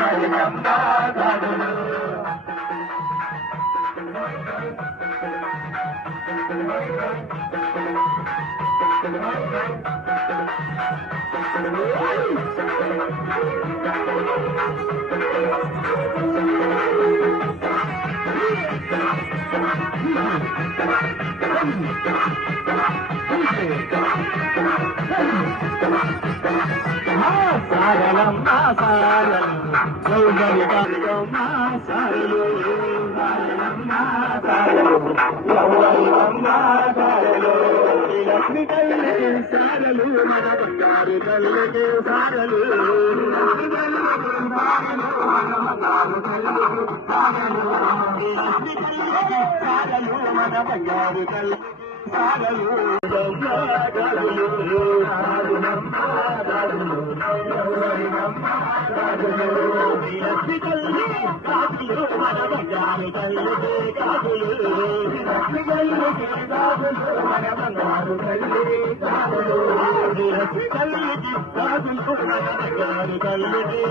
کنهن دا دڑو کنهن دا دڑو లక్ష్మి తల్లికి సారలు మన బంగారు తల్లికి సారలు సారలు మన బంగారు తల్లికి సారలు మన తల్లికి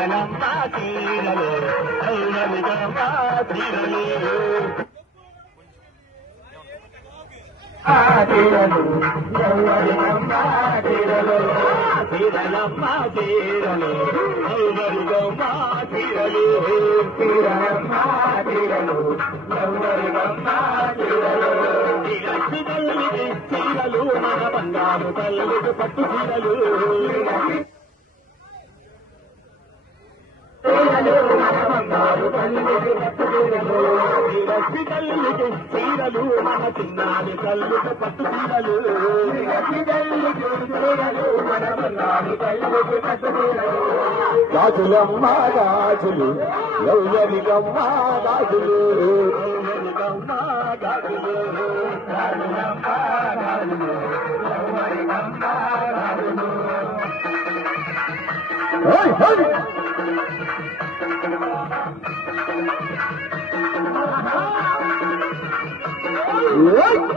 తీరలమ్మ తీరలు గౌరమ్మ తీరలు తీరలు తీరలు తీరలమ్మ తీరలు గౌరమ్మ తీరలు తీరలమ్మ తీరలు తీరలు మన బంగారు పట్టు చీరలు లక్ష్మి తల్లికి చీరలు మన చిన్నారి తల్లికి పట్టు చీరలు లక్ష్మి తల్లికి చీరలు మన చిన్నారి తల్లికి పట్టు చీరలు గాజులమ్మ గాజులు గాజులు గాజులు గాజులమ్మ గాజులు గాజులు وي وي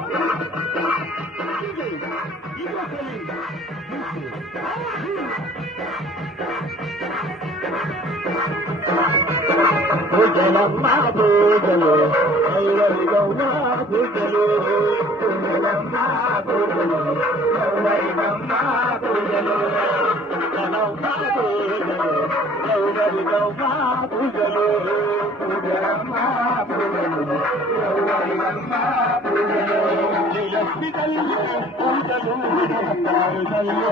وي وي وي وي وي وي وي وي గౌరవి గౌమ పూజలు పూజలమ్మ పూజలు గౌరవి పూజలు లక్ష్మి తల్లి పూజలు బంగారు తల్లి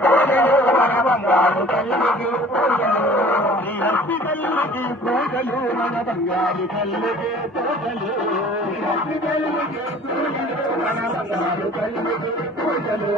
పూజలు బంగారు తల్లికి పూజలు లక్ష్మి తల్లికి పూజలు మన బంగారు తల్లికి పూజలు లక్ష్మి తల్లికి పూజలు మన బంగారు తల్లికి పూజలు